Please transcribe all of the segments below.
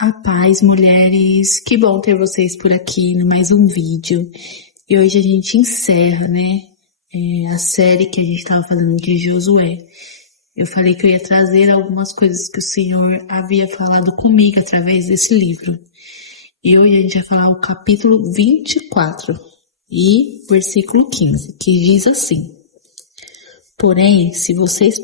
A paz, mulheres. Que bom ter vocês por aqui no mais um vídeo. E hoje a gente encerra, né, a série que a gente estava fazendo de Josué. Eu falei que eu ia trazer algumas coisas que o Senhor havia falado comigo através desse livro. E hoje a gente vai falar o capítulo 24 e versículo 15, que diz assim: Porém, se vocês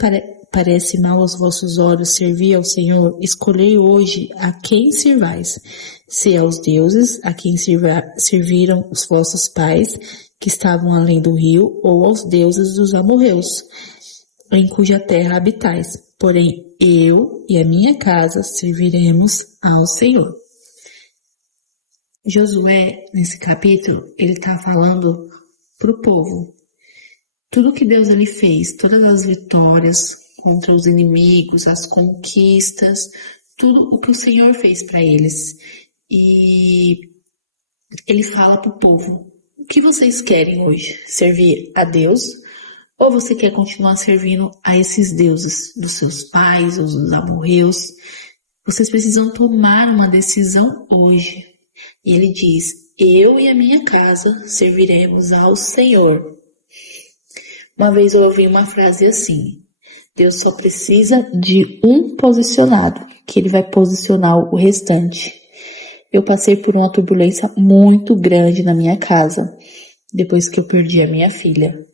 parece mal aos vossos olhos servir ao Senhor, escolhei hoje a quem servais, se aos deuses a quem serviram os vossos pais, que estavam além do rio, ou aos deuses dos amorreus, em cuja terra habitais. Porém, eu e a minha casa serviremos ao Senhor. Josué, nesse capítulo, ele está falando para o povo. Tudo que Deus ele fez, todas as vitórias contra os inimigos, as conquistas, tudo o que o Senhor fez para eles. E ele fala para o povo: o que vocês querem hoje? Servir a Deus? Ou você quer continuar servindo a esses deuses dos seus pais, ou dos amorreus? Vocês precisam tomar uma decisão hoje. E ele diz: eu e a minha casa serviremos ao Senhor. Uma vez eu ouvi uma frase assim: Deus só precisa de um posicionado, que ele vai posicionar o restante. Eu passei por uma turbulência muito grande na minha casa, depois que eu perdi a minha filha.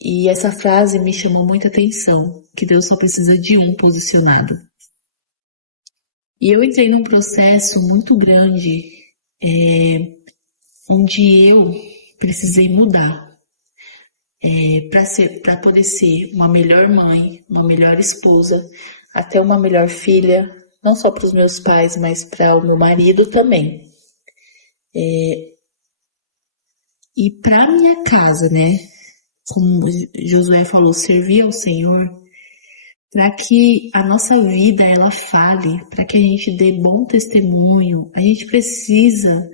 E essa frase me chamou muita atenção, que Deus só precisa de um posicionado. E eu entrei num processo muito grande, onde eu precisei mudar. Para poder ser uma melhor mãe, uma melhor esposa, até uma melhor filha, não só para os meus pais, mas para o meu marido também. E para minha casa, né, como Josué falou, servir ao Senhor, para que a nossa vida ela fale, para que a gente dê bom testemunho, a gente precisa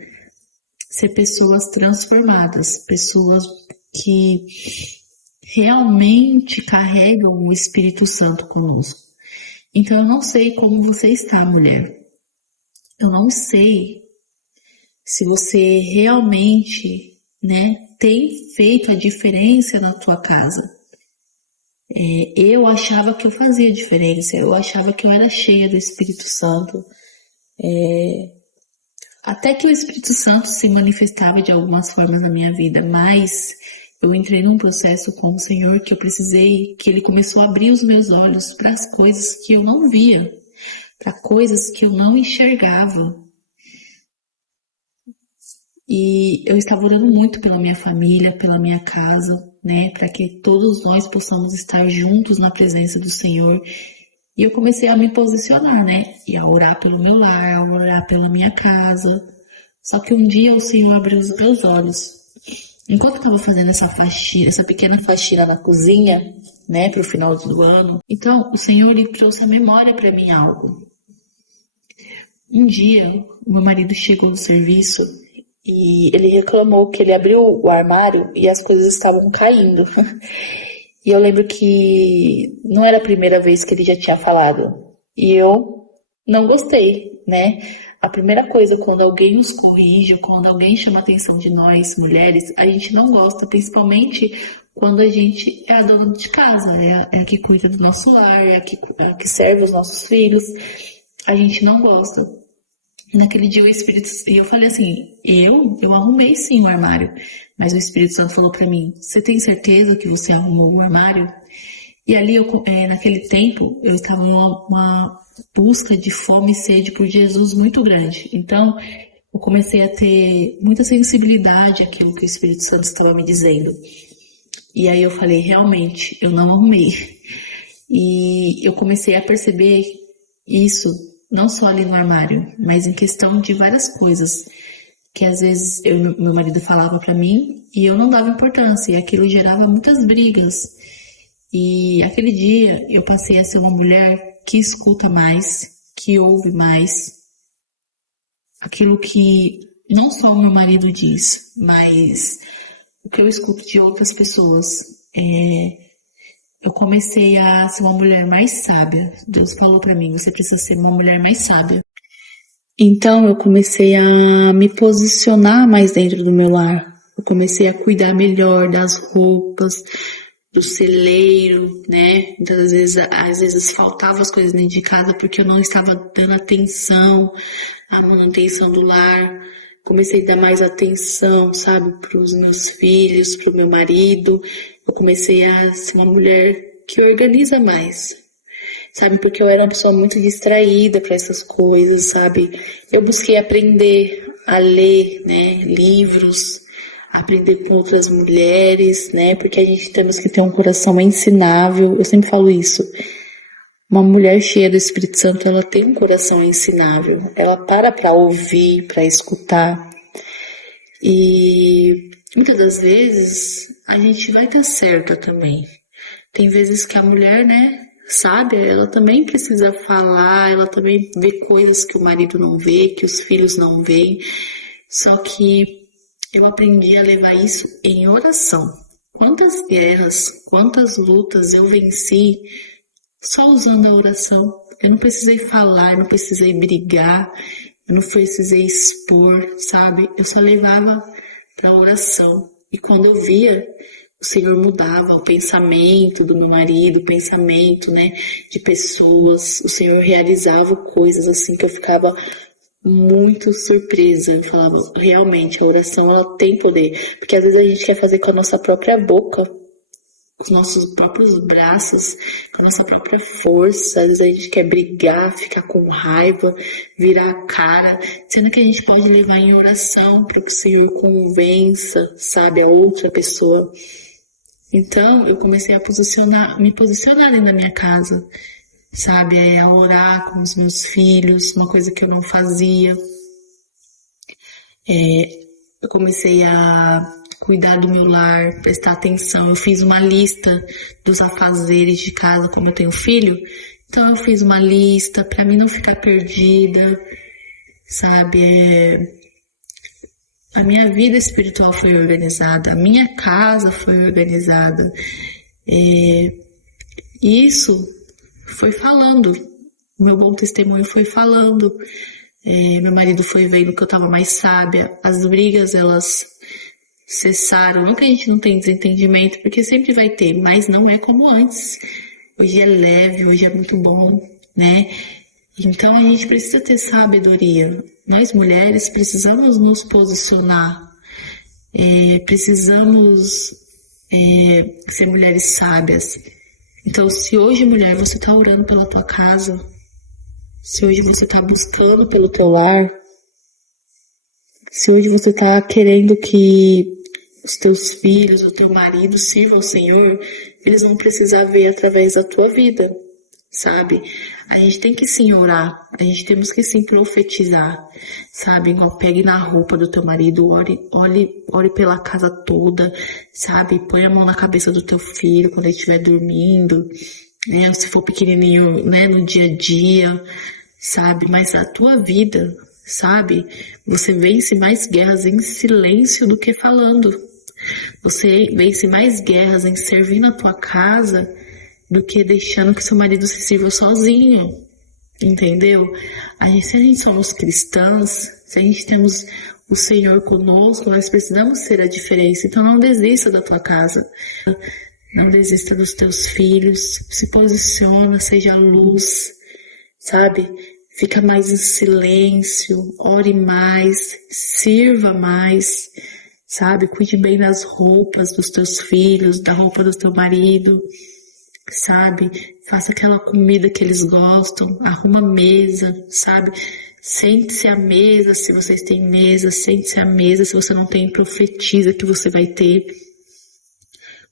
ser pessoas transformadas, pessoas que realmente carregam o Espírito Santo conosco. Então eu não sei como você está, mulher. Eu não sei se você realmente, né, tem feito a diferença na tua casa. Eu achava que eu fazia diferença, eu achava que eu era cheia do Espírito Santo. Até que o Espírito Santo se manifestava de algumas formas na minha vida, mas eu entrei num processo com o Senhor que eu precisei, que Ele começou a abrir os meus olhos para as coisas que eu não via, para coisas que eu não enxergava. E eu estava orando muito pela minha família, pela minha casa, né, para que todos nós possamos estar juntos na presença do Senhor. E eu comecei a me posicionar, né, e a orar pelo meu lar, a orar pela minha casa. Só que um dia o Senhor abriu os meus olhos. Enquanto eu estava fazendo essa faxina, essa pequena faxina na cozinha, né, para o final do ano, então o Senhor ele trouxe a memória para mim algo. Um dia, o meu marido chegou no serviço e ele reclamou que ele abriu o armário e as coisas estavam caindo. E eu lembro que não era a primeira vez que ele já tinha falado. E eu não gostei, né? A primeira coisa, quando alguém nos corrige, quando alguém chama a atenção de nós, mulheres, a gente não gosta, principalmente quando a gente é a dona de casa, é a que cuida do nosso lar, é a que serve os nossos filhos. A gente não gosta. Naquele dia e eu falei assim, eu arrumei sim o armário, mas o Espírito Santo falou pra mim: você tem certeza que você arrumou o armário? E ali, naquele tempo, eu estava numa busca de fome e sede por Jesus muito grande. Então, eu comecei a ter muita sensibilidade àquilo que o Espírito Santo estava me dizendo. E aí eu falei, realmente, eu não arrumei. E eu comecei a perceber isso, não só ali no armário, mas em questão de várias coisas que às vezes meu marido falava pra mim e eu não dava importância, e aquilo gerava muitas brigas. E aquele dia eu passei a ser uma mulher que escuta mais, que ouve mais aquilo que não só o meu marido diz, mas o que eu escuto de outras pessoas. Eu comecei a ser uma mulher mais sábia. Deus falou pra mim, você precisa ser uma mulher mais sábia. Então eu comecei a me posicionar mais dentro do meu lar. Eu comecei a cuidar melhor das roupas, do celeiro, né? Muitas vezes, às vezes faltavam as coisas dentro de casa porque eu não estava dando atenção à manutenção do lar. Comecei a dar mais atenção, sabe, para os meus filhos, para o meu marido. Eu comecei a ser uma mulher que organiza mais, sabe? Porque eu era uma pessoa muito distraída para essas coisas, sabe? Eu busquei aprender a ler, né, livros, aprender com outras mulheres, né? Porque a gente temos que ter um coração ensinável. Eu sempre falo isso. Uma mulher cheia do Espírito Santo, ela tem um coração ensinável. Ela para ouvir, para escutar. E muitas das vezes a gente vai estar certa também. Tem vezes que a mulher, né, sábia, ela também precisa falar, ela também vê coisas que o marido não vê, que os filhos não veem. Só que eu aprendi a levar isso em oração. Quantas guerras, quantas lutas eu venci só usando a oração. Eu não precisei falar, eu não precisei brigar, eu não precisei expor, sabe? Eu só levava para a oração. E quando eu via, o Senhor mudava o pensamento do meu marido, o pensamento, né, de pessoas. O Senhor realizava coisas assim que eu ficava muito surpresa. Eu falava, realmente, a oração ela tem poder. Porque às vezes a gente quer fazer com a nossa própria boca, com os nossos próprios braços, com a nossa própria força. Às vezes a gente quer brigar, ficar com raiva, virar a cara, sendo que a gente pode levar em oração para que o Senhor convença, sabe, a outra pessoa. Então eu comecei a me posicionar dentro da minha casa, sabe, a orar com os meus filhos, uma coisa que eu não fazia. Eu comecei a cuidar do meu lar, prestar atenção. Eu fiz uma lista dos afazeres de casa, como eu tenho filho. Então eu fiz uma lista para mim não ficar perdida, sabe? A minha vida espiritual foi organizada, a minha casa foi organizada. Isso foi falando, o meu bom testemunho foi falando. Meu marido foi vendo que eu estava mais sábia, as brigas elas cessaram. Não que a gente não tenha desentendimento, porque sempre vai ter, mas não é como antes. Hoje é leve, hoje é muito bom, né? Então a gente precisa ter sabedoria. Nós mulheres precisamos nos posicionar, precisamos ser mulheres sábias. Então, se hoje, mulher, você está orando pela tua casa, se hoje você está buscando pelo teu lar, se hoje você está querendo que os teus filhos, o teu marido sirvam ao Senhor, eles vão precisar ver através da tua vida, sabe? A gente tem que sim orar, a gente temos que sim profetizar, sabe? Igual pegue na roupa do teu marido, ore pela casa toda, sabe? Põe a mão na cabeça do teu filho quando ele estiver dormindo, né? Se for pequenininho, né? No dia a dia, sabe? Mas a tua vida, sabe? Você vence mais guerras em silêncio do que falando. Você vence mais guerras em servir na tua casa do que deixando que seu marido se sirva sozinho, entendeu? Se a gente somos cristãs, se a gente temos o Senhor conosco, nós precisamos ser a diferença. Então não desista da tua casa, não desista dos teus filhos, se posiciona, seja luz, sabe? Fica mais em silêncio, ore mais, sirva mais, sabe? Cuide bem das roupas dos teus filhos, da roupa do teu marido, sabe? Faça aquela comida que eles gostam, arruma a mesa, sabe? Sente-se à mesa, se vocês têm mesa, sente-se à mesa, se você não tem, profetiza que você vai ter.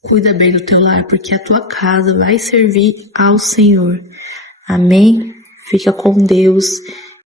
Cuida bem do teu lar, porque a tua casa vai servir ao Senhor. Amém? Fica com Deus.